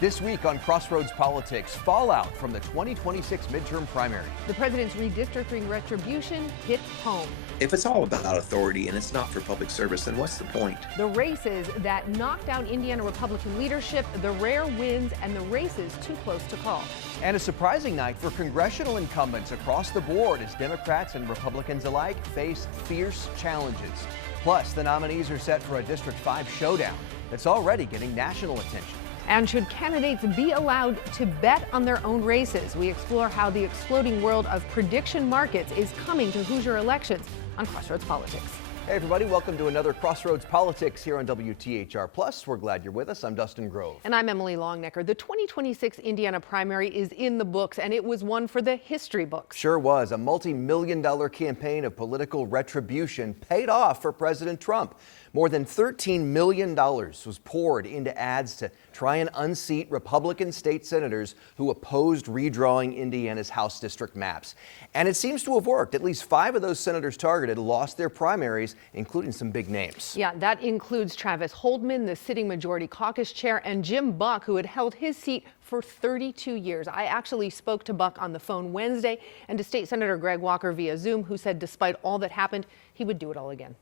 This week on Crossroads Politics, fallout from the 2026 midterm primary. The president's redistricting retribution hit home. If it's all about authority and it's not for public service, then what's the point? The races that knocked down Indiana Republican leadership, the rare wins, and the races too close to call. And a surprising night for congressional incumbents across the board as Democrats and Republicans alike face fierce challenges. Plus, the nominees are set for a District 5 showdown that's already getting national attention. And should candidates be allowed to bet on their own races? We explore how the exploding world of prediction markets is coming to Hoosier elections on Crossroads Politics. Hey everybody, welcome to another Crossroads Politics here on WTHR Plus. We're glad you're with us. I'm Dustin Grove. And I'm Emily Longnecker. The 2026 Indiana primary is in the books, and it was one for the history books. Sure was. A multi-million-dollar campaign of political retribution paid off for President Trump. More than $13 million was poured into ads to try and unseat Republican state senators who opposed redrawing Indiana's House district maps. And it seems to have worked. At least 5 of those senators targeted lost their primaries, including some big names. Yeah, that includes Travis Holdman, the sitting majority caucus chair, and Jim Buck, who had held his seat for 32 years. I actually spoke to Buck on the phone Wednesday and to State Senator Greg Walker via Zoom, who said despite all that happened, he would do it all again.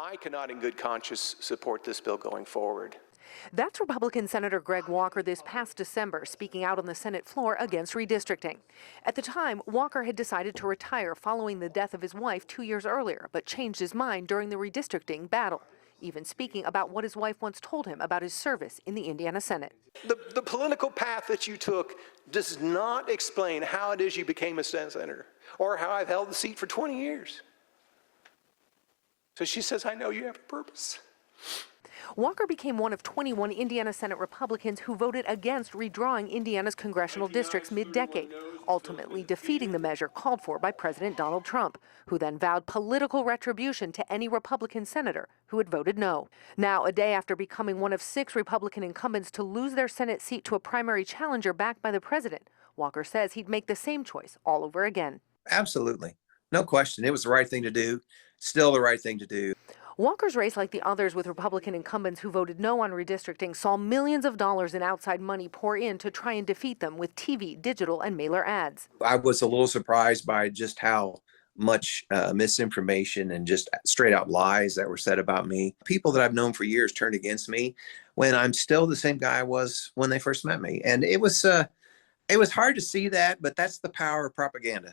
I cannot in good conscience support this bill going forward. That's Republican Senator Greg Walker this past December, speaking out on the Senate floor against redistricting. At the time, Walker had decided to retire following the death of his wife 2 years earlier, but changed his mind during the redistricting battle, even speaking about what his wife once told him about his service in the Indiana Senate. The political path that you took does not explain how it is you became a senator or how I've held the seat for 20 years. So she says, I know you have a purpose. Walker became one of 21 Indiana Senate Republicans who voted against redrawing Indiana's congressional districts mid-decade, ultimately defeating the measure called for by President Donald Trump, who then vowed political retribution to any Republican senator who had voted no. Now, a day after becoming one of 6 Republican incumbents to lose their Senate seat to a primary challenger backed by the president, Walker says he'd make the same choice all over again. Absolutely. No question. It was the right thing to do. Still the right thing to do. Walker's race, like the others with Republican incumbents who voted no on redistricting, saw millions of dollars in outside money pour in to try and defeat them with TV, digital, and mailer ads. I was a little surprised by just how much misinformation and just straight out lies that were said about me. People that I've known for years turned against me when I'm still the same guy I was when they first met me. And it was hard to see that, but that's the power of propaganda.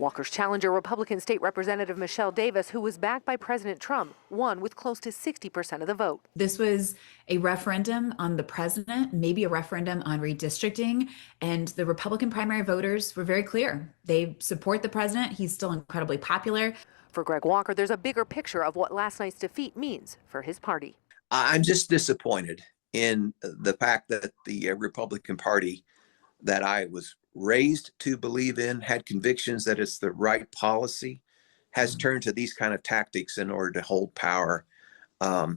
Walker's challenger, Republican State Representative Michelle Davis, who was backed by President Trump, won with close to 60% of the vote. This was a referendum on the president, maybe a referendum on redistricting, and the Republican primary voters were very clear. They support the president. He's still incredibly popular. For Greg Walker, there's a bigger picture of what last night's defeat means for his party. I'm just disappointed in the fact that the Republican Party that I was raised to believe in, had convictions that it's the right policy, has turned to these kind of tactics in order to hold power.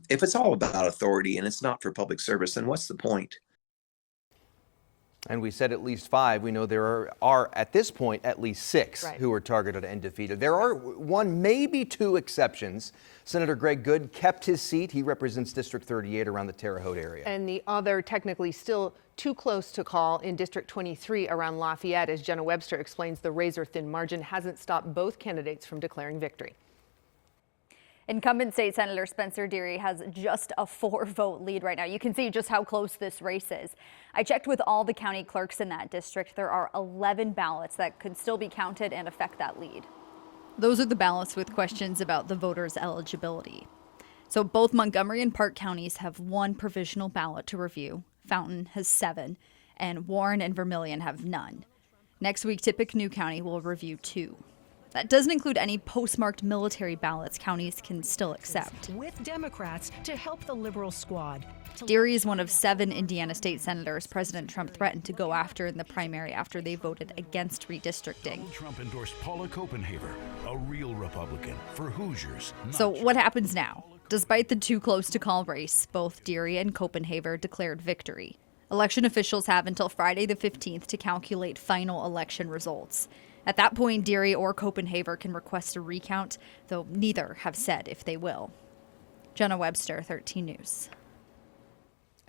If it's all about authority and it's not for public service, then what's the point? And we said at least 5. We know there are at this point at least 6 who were targeted and defeated. There are 1, maybe 2 exceptions. Senator Greg Goode kept his seat. He represents District 38 around the Terre Haute area. And the other technically still too close to call in District 23 around Lafayette. As Jenna Webster explains, the razor-thin margin hasn't stopped both candidates from declaring victory. Incumbent State Senator Spencer Deary has just a 4-vote lead right now. You can see just how close this race is. I checked with all the county clerks in that district. There are 11 ballots that could still be counted and affect that lead. Those are the ballots with questions about the voters' eligibility. So both Montgomery and Park counties have 1 provisional ballot to review. Fountain has 7, and Warren and Vermilion have none. Next week, Tippecanoe County will review 2. That doesn't include any postmarked military ballots counties can still accept. With Democrats to help the liberal squad. Deary is one of 7 Indiana state senators President Trump threatened to go after in the primary after they voted against redistricting. Trump endorsed Paula Copenhaver, a real Republican, for Hoosiers. So what happens now? Despite the too close to call race, both Deary and Copenhaver declared victory. Election officials have until Friday the 15th to calculate final election results. At that point, Deary or Copenhaver can request a recount, though neither have said if they will. Jenna Webster, 13 News.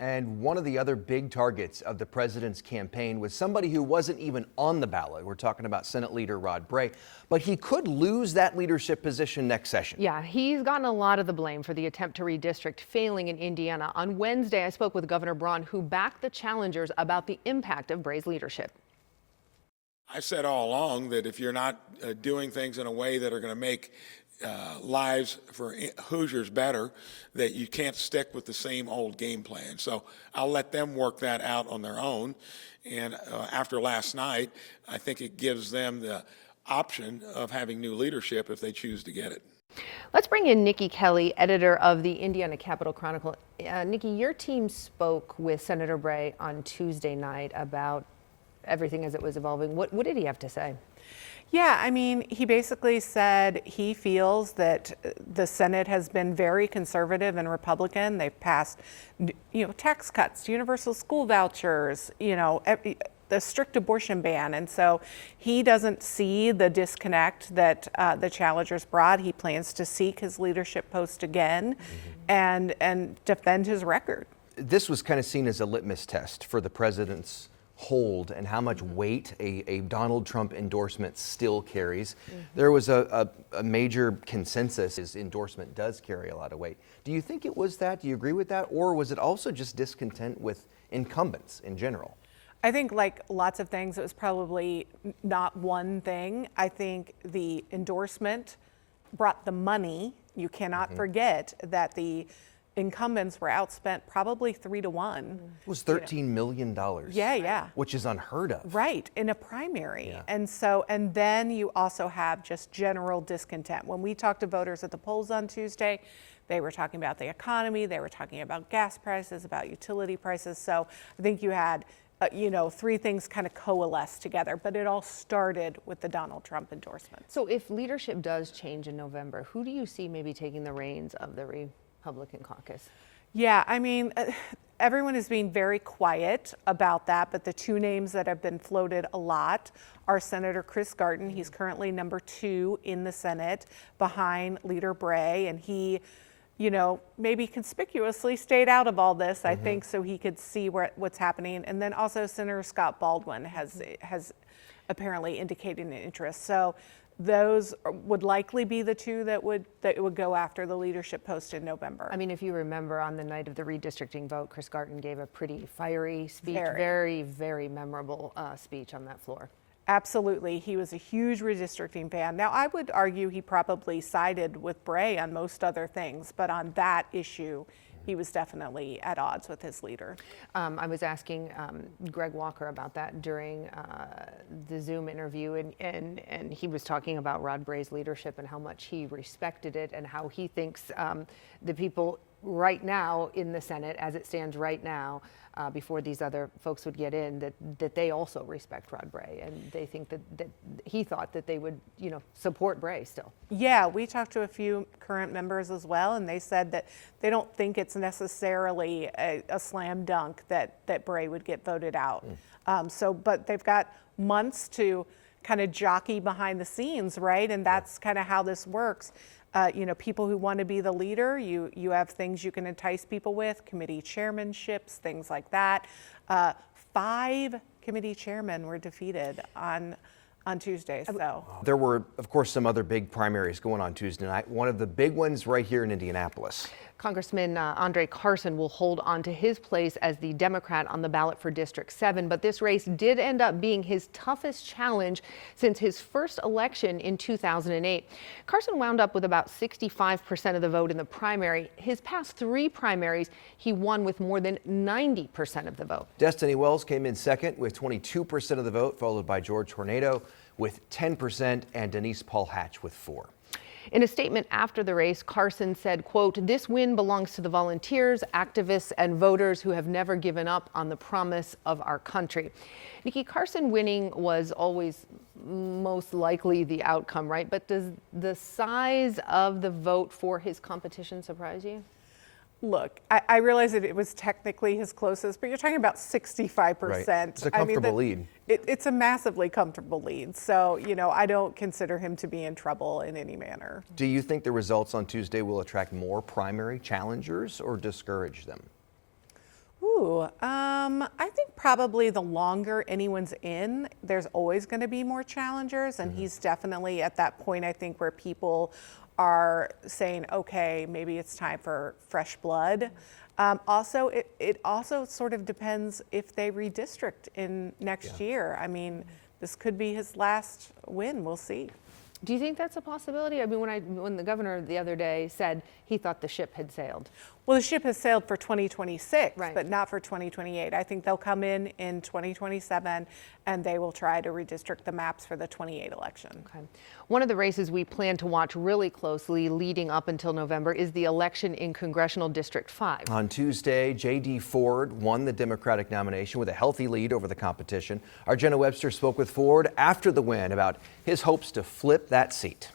And one of the other big targets of the president's campaign was somebody who wasn't even on the ballot. We're talking about Senate Leader Rod Bray, but he could lose that leadership position next session. Yeah, he's gotten a lot of the blame for the attempt to redistrict failing in Indiana. On Wednesday, I spoke with Governor Braun, who backed the challengers about the impact of Bray's leadership. I've said all along that if you're not doing things in a way that are going to make lives for Hoosiers better, that you can't stick with the same old game plan. So I'll let them work that out on their own. And after last night, I think it gives them the option of having new leadership if they choose to get it. Let's bring in Nikki Kelly, editor of the Indiana Capitol Chronicle. Nikki, your team spoke with Senator Bray on Tuesday night about everything as it was evolving. What did he have to say? Yeah, I mean, he basically said he feels that the Senate has been very conservative and Republican. They've passed, tax cuts, universal school vouchers, the strict abortion ban. And so he doesn't see the disconnect that the challengers brought. He plans to seek his leadership post again and defend his record. This was kind of seen as a litmus test for the president's hold and how much weight a Donald Trump endorsement still carries. There was a major consensus his endorsement does carry a lot of weight. Do you think it was that? Do you agree with that? Or was it also just discontent with incumbents in general? I think, like lots of things, it was probably not one thing. I think the endorsement brought the money. You cannot forget that the incumbents were outspent probably 3-1. It was $13 million. Yeah. Which is unheard of. Right, in a primary. Yeah. And then you also have just general discontent. When we talked to voters at the polls on Tuesday, they were talking about the economy, they were talking about gas prices, about utility prices. So I think you had three things kind of coalesce together, but it all started with the Donald Trump endorsement. So if leadership does change in November, who do you see maybe taking the reins of the Republican caucus? Yeah, I mean, everyone is being very quiet about that, but the two names that have been floated a lot are Senator Chris Garten. He's currently number 2 in the Senate behind Leader Bray, and he, maybe conspicuously stayed out of all this, I think, so he could see what's happening. And then also Senator Scott Baldwin has apparently indicated an interest. So those would likely be the two that would go after the leadership post in November. I mean, if you remember on the night of the redistricting vote, Chris Garten gave a pretty fiery speech, very, very memorable speech on that floor. Absolutely. He was a huge redistricting fan. Now, I would argue he probably sided with Bray on most other things, but on that issue, he was definitely at odds with his leader. I was asking Greg Walker about that during the Zoom interview, and he was talking about Rod Bray's leadership and how much he respected it and how he thinks the people right now in the Senate, as it stands right now, before these other folks would get in, that they also respect Rod Bray, and they think that he thought that they would, support Bray still. Yeah, we talked to a few current members as well, and they said that they don't think it's necessarily a slam dunk that Bray would get voted out. But they've got months to kind of jockey behind the scenes, right? And that's kind of how this works. People who want to be the leader, you have things you can entice people with, committee chairmanships, things like that. 5 committee chairmen were defeated on Tuesday. So there were, of course, some other big primaries going on Tuesday night. One of the big ones right here in Indianapolis. Congressman Andre Carson will hold on to his place as the Democrat on the ballot for District 7, but this race did end up being his toughest challenge since his first election in 2008. Carson wound up with about 65% of the vote in the primary. His past 3 primaries, he won with more than 90% of the vote. Destiny Wells came in second with 22% of the vote, followed by George Tornado with 10% and Denise Paul Hatch with 4%. In a statement after the race, Carson said, quote, "This win belongs to the volunteers, activists, and voters who have never given up on the promise of our country." Nikki, Carson winning was always most likely the outcome, right? But does the size of the vote for his competition surprise you? Look, I realize that it was technically his closest, but you're talking about 65%. Right. It's a comfortable lead. It's a massively comfortable lead. So, I don't consider him to be in trouble in any manner. Do you think the results on Tuesday will attract more primary challengers or discourage them? Ooh, I think probably the longer anyone's in, there's always going to be more challengers, and he's definitely at that point, I think, where people are saying, okay, maybe it's time for fresh blood. Also, it also sort of depends if they redistrict in next year. I mean, this could be his last win. We'll see. Do you think that's a possibility? I mean, when the governor the other day said he thought the ship had sailed. Well, the ship has sailed for 2026, Right. but not for 2028. I think they'll come in 2027, and they will try to redistrict the maps for the 28 election. Okay. One of the races we plan to watch really closely leading up until November is the election in Congressional District 5. On Tuesday, J.D. Ford won the Democratic nomination with a healthy lead over the competition. Our Jenna Webster spoke with Ford after the win about his hopes to flip that seat.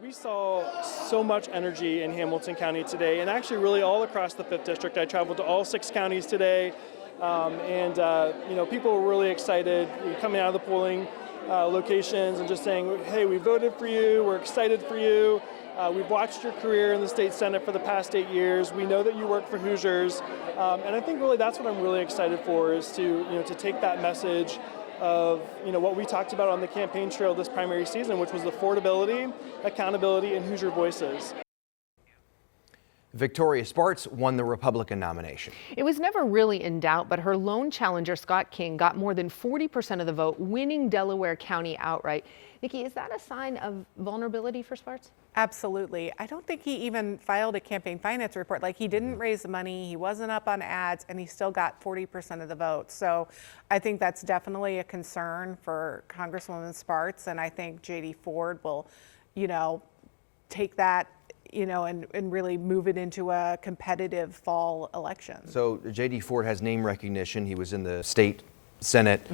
We saw so much energy in Hamilton County today, and actually really all across the 5th District. I traveled to all 6 counties today, and people were really excited coming out of the polling locations and just saying, hey, we voted for you, we're excited for you, we've watched your career in the state Senate for the past 8 years, we know that you work for Hoosiers, and I think really that's what I'm really excited for, is to take that message of what we talked about on the campaign trail this primary season, which was affordability, accountability, and Hoosier voices. Victoria Spartz won the Republican nomination. It was never really in doubt, but her lone challenger, Scott King, got more than 40% of the vote, winning Delaware County outright. Nikki, is that a sign of vulnerability for Spartz? Absolutely. I don't think he even filed a campaign finance report. Like, he didn't raise the money, he wasn't up on ads, and he still got 40% of the vote. So I think that's definitely a concern for Congresswoman Spartz, and I think J.D. Ford will, take that, and really move it into a competitive fall election. So J.D. Ford has name recognition. He was in the state Senate,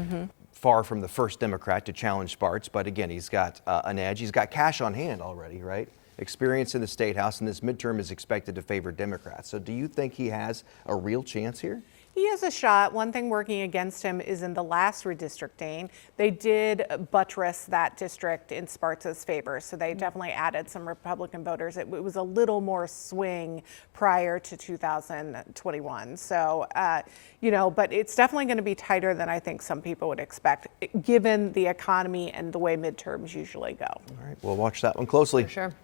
far from the first Democrat to challenge Spartz, but again, he's got an edge. He's got cash on hand already, right? Experience in the state house, and this midterm is expected to favor Democrats. So do you think he has a real chance here? He has a shot. One thing working against him is in the last redistricting, they did buttress that district in Spartz's favor. So they definitely added some Republican voters. It was a little more swing prior to 2021. So, but it's definitely going to be tighter than I think some people would expect, given the economy and the way midterms usually go. All right, we'll watch that one closely. For sure.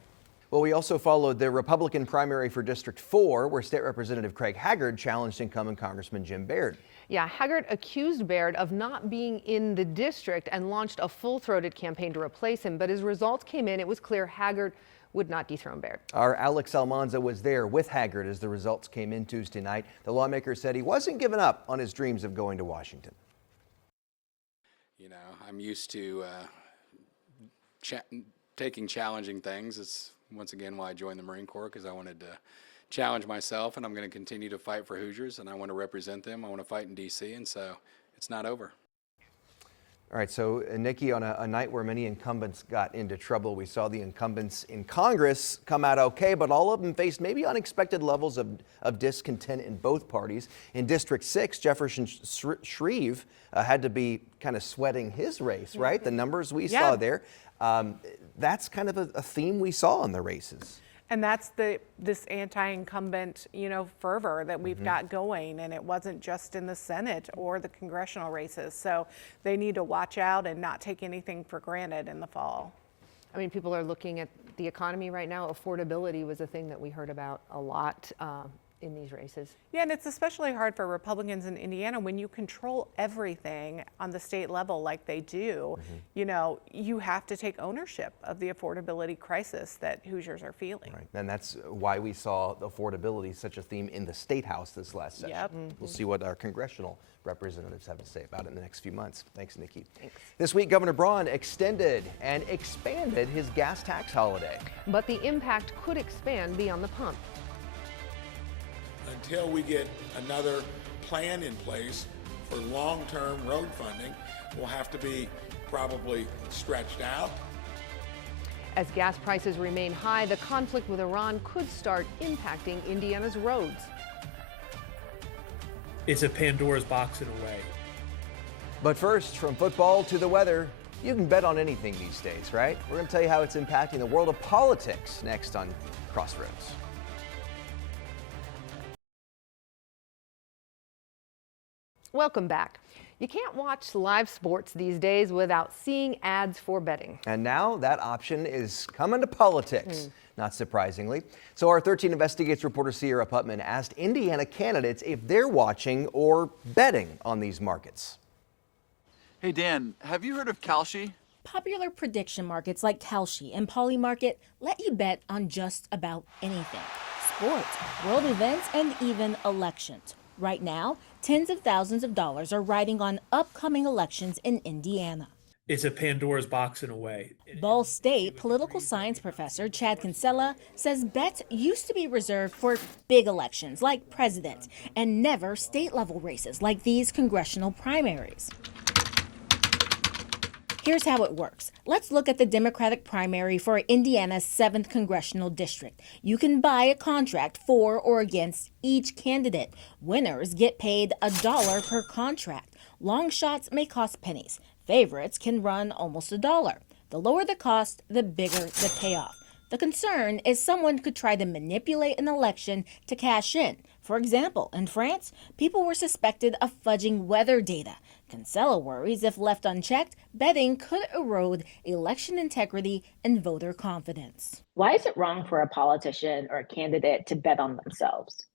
Well, we also followed the Republican primary for District 4, where State Representative Craig Haggard challenged incumbent Congressman Jim Baird. Yeah, Haggard accused Baird of not being in the district and launched a full-throated campaign to replace him. But as results came in, it was clear Haggard would not dethrone Baird. Our Alex Almanza was there with Haggard as the results came in Tuesday night. The lawmaker said he wasn't giving up on his dreams of going to Washington. I'm used to taking challenging things. It's once again why I joined the Marine Corps, because I wanted to challenge myself, and I'm going to continue to fight for Hoosiers, and I want to represent them. I want to fight in D.C., and so it's not over. All right, so Nikki, on a night where many incumbents got into trouble, we saw the incumbents in Congress come out okay, but all of them faced maybe unexpected levels of discontent in both parties. In District 6, Jefferson Shreve had to be kind of sweating his race, right? The numbers we saw there. That's kind of a theme we saw in the races. And that's this anti-incumbent, fervor that we've got going, and it wasn't just in the Senate or the congressional races. So they need to watch out and not take anything for granted in the fall. I mean, people are looking at the economy right now. Affordability was a thing that we heard about a lot in these races. Yeah, and it's especially hard for Republicans in Indiana when you control everything on the state level like they do. You have to take ownership of the affordability crisis that Hoosiers are feeling. Right, and that's why we saw affordability such a theme in the State House this last session. Yep. We'll see what our congressional representatives have to say about it in the next few months. Thanks, Nikki. Thanks. This week, Governor Braun extended and expanded his gas tax holiday. But the impact could expand beyond the pump. Until we get another plan in place for long-term road funding, will have to be probably stretched out. As gas prices remain high, the conflict with Iran could start impacting Indiana's roads. It's a Pandora's box in a way. But first, from football to the weather, you can bet on anything these days, right? We're going to tell you how it's impacting the world of politics next on Crossroads. Welcome back. You can't watch live sports these days without seeing ads for betting. And now that option is coming to politics, not surprisingly. So our 13 Investigates reporter Sierra Putman asked Indiana candidates if they're watching or betting on these markets. Hey Dan, have you heard of Kalshi? Popular prediction markets like Kalshi and Polymarket let you bet on just about anything. Sports, world events, and even elections. Right now, tens of thousands of dollars are riding on upcoming elections in Indiana. It's a Pandora's box in a way. Ball State political science professor Chad Kinsella says bets used to be reserved for big elections like presidents and never state-level races like these congressional primaries. Here's how it works. Let's look at the Democratic primary for Indiana's 7th Congressional District. You can buy a contract for or against each candidate. Winners get paid $1 per contract. Long shots may cost pennies. Favorites can run almost $1. The lower the cost, the bigger the payoff. The concern is someone could try to manipulate an election to cash in. For example, in France, people were suspected of fudging weather data. Kinsella worries if left unchecked, betting could erode election integrity and voter confidence. Why is it wrong for a politician or a candidate to bet on themselves?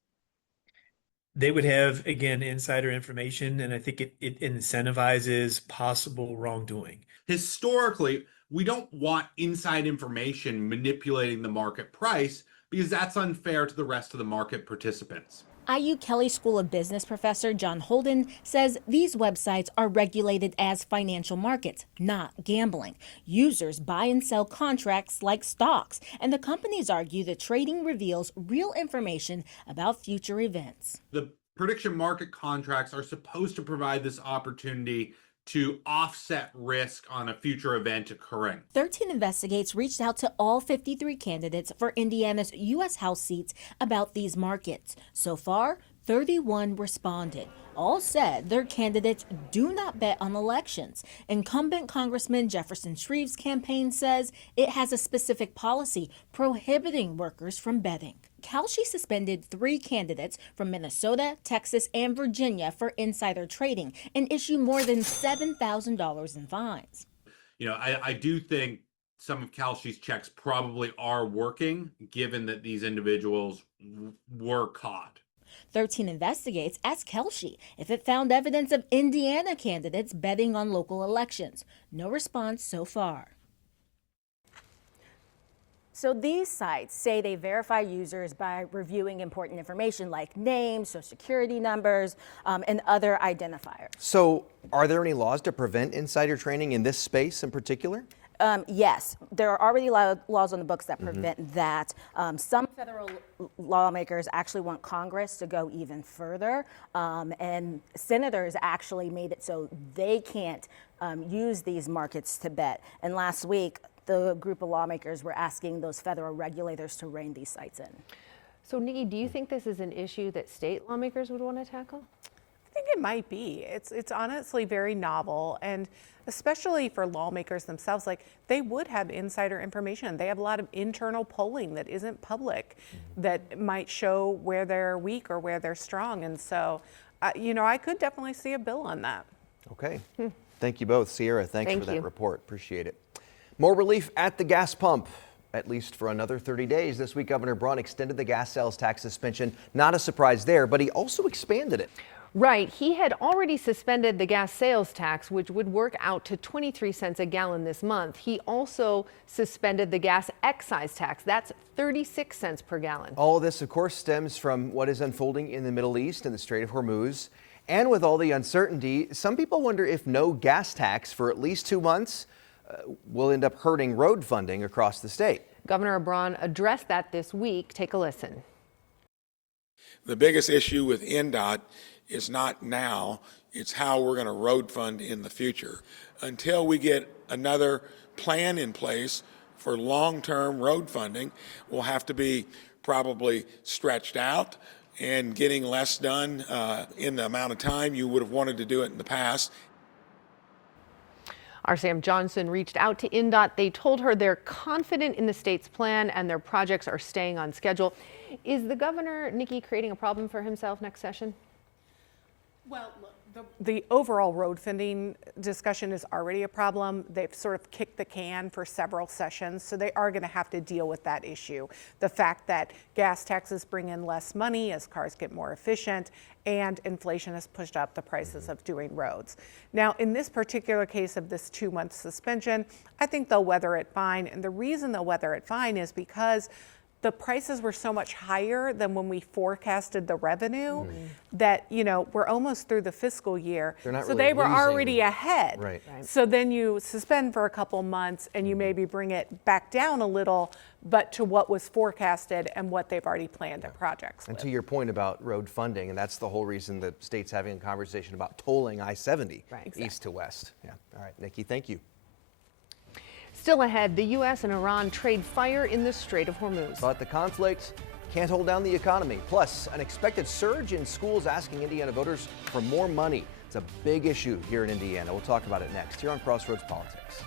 They would have, again, insider information, and I think it incentivizes possible wrongdoing. Historically, we don't want inside information manipulating the market price because that's unfair to the rest of the market participants. IU Kelley School of Business professor John Holden says these websites are regulated as financial markets, not gambling. Users buy and sell contracts like stocks, and the companies argue the trading reveals real information about future events. The prediction market contracts are supposed to provide this opportunity to offset risk on a future event occurring. 13 Investigates reached out to all 53 candidates for Indiana's U.S. House seats about these markets. So far, 31 responded. All said their candidates do not bet on elections. Incumbent Congressman Jefferson Shreve's campaign says it has a specific policy prohibiting workers from betting. Kalshi suspended 3 candidates from Minnesota, Texas, and Virginia for insider trading and issued more than $7,000 in fines. You know, I do think some of Kalshi's checks probably are working, given that these individuals were caught. 13 Investigates asked Kalshi if it found evidence of Indiana candidates betting on local elections. No response so far. So these sites say they verify users by reviewing important information like names, social security numbers, and other identifiers. So are there any laws to prevent insider trading in this space in particular? Yes, there are already laws on the books that prevent that. Some federal lawmakers actually want Congress to go even further, and senators actually made it so they can't use these markets to bet. And last week, the group of lawmakers were asking those federal regulators to rein these sites in. So, Nikki, do you think this is an issue that state lawmakers would want to tackle? I think it might be. It's honestly very novel, and especially for lawmakers themselves, like they would have insider information. They have a lot of internal polling that isn't public that might show where they're weak or where they're strong. And so, you know, I could definitely see a bill on that. Okay. Thank you both. Sierra, thanks Thank for that you. report. Appreciate it. More relief at the gas pump, at least for another 30 days. This week, Governor Braun extended the gas sales tax suspension. Not a surprise there, but he also expanded it. Right. He had already suspended the gas sales tax, which would work out to 23 cents a gallon this month. He also suspended the gas excise tax. That's 36 cents per gallon. All this, of course, stems from what is unfolding in the Middle East and the Strait of Hormuz. And with all the uncertainty, some people wonder if no gas tax for at least 2 months will end up hurting road funding across the state. Governor Braun addressed that this week. Take a listen. The biggest issue with NDOT is not now, it's how we're going to road fund in the future. Until we get another plan in place for long-term road funding, we'll have to be probably stretched out and getting less done in the amount of time you would have wanted to do it in the past. Our Sam Johnson reached out to NDOT. They told her they're confident in the state's plan and their projects are staying on schedule. Is the governor, Nikki, creating a problem for himself next session? Well, look, The overall road funding discussion is already a problem. They've sort of kicked the can for several sessions, so they are going to have to deal with that issue. The fact that gas taxes bring in less money as cars get more efficient, and inflation has pushed up the prices of doing roads. Now, in this particular case of this 2-month suspension, I think they'll weather it fine. And the reason they'll weather it fine is because the prices were so much higher than when we forecasted the revenue that, you know, we're almost through the fiscal year. They're not so really they were losing. already ahead. Right. So then you suspend for a couple months and you maybe bring it back down a little, but to what was forecasted and what they've already planned at projects. And to your point about road funding, and that's the whole reason the state's having a conversation about tolling I-70 east to west. Yeah. All right, Nikki, thank you. Still ahead, the U.S. and Iran trade fire in the Strait of Hormuz. But the conflict can't hold down the economy. Plus, an expected surge in schools asking Indiana voters for more money. It's a big issue here in Indiana. We'll talk about it next here on Crossroads Politics.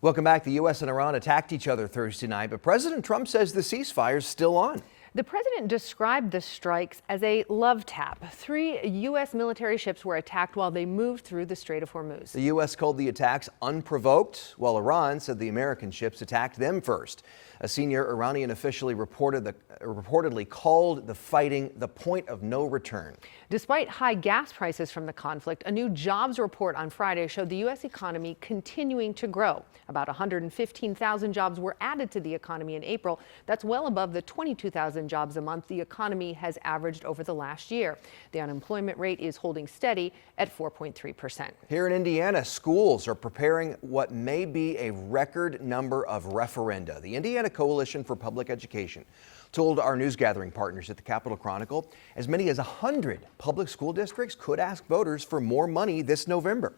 Welcome back. The U.S. and Iran attacked each other Thursday night, but President Trump says the ceasefire's still on. The president described the strikes as a love tap. 3 U.S. military ships were attacked while they moved through the Strait of Hormuz. The U.S. called the attacks unprovoked, while Iran said the American ships attacked them first. A senior Iranian officially reportedly called the fighting the point of no return. Despite high gas prices from the conflict, a new jobs report on Friday showed the U.S. economy continuing to grow. About 115,000 jobs were added to the economy in April. That's well above the 22,000 jobs a month the economy has averaged over the last year. The unemployment rate is holding steady at 4.3%. Here in Indiana, schools are preparing what may be a record number of referenda. The Indiana Coalition for Public Education told our news gathering partners at the Capitol Chronicle as many as 100 public school districts could ask voters for more money this November.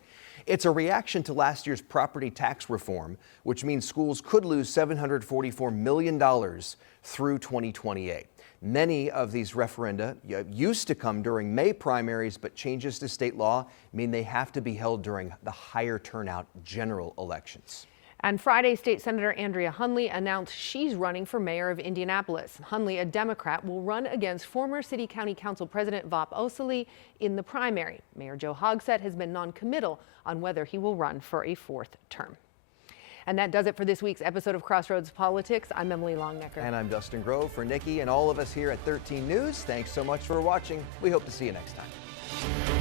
It's a reaction to last year's property tax reform, which means schools could lose $744 million through 2028. Many of these referenda used to come during May primaries, but changes to state law mean they have to be held during the higher turnout general elections. And Friday, State Senator Andrea Hundley announced she's running for mayor of Indianapolis. Hundley, a Democrat, will run against former City County Council President Vop Osili in the primary. Mayor Joe Hogsett has been non-committal on whether he will run for a 4th term. And that does it for this week's episode of Crossroads Politics. I'm Emily Longnecker. And I'm Dustin Grove. For Nikki and all of us here at 13 News, thanks so much for watching. We hope to see you next time.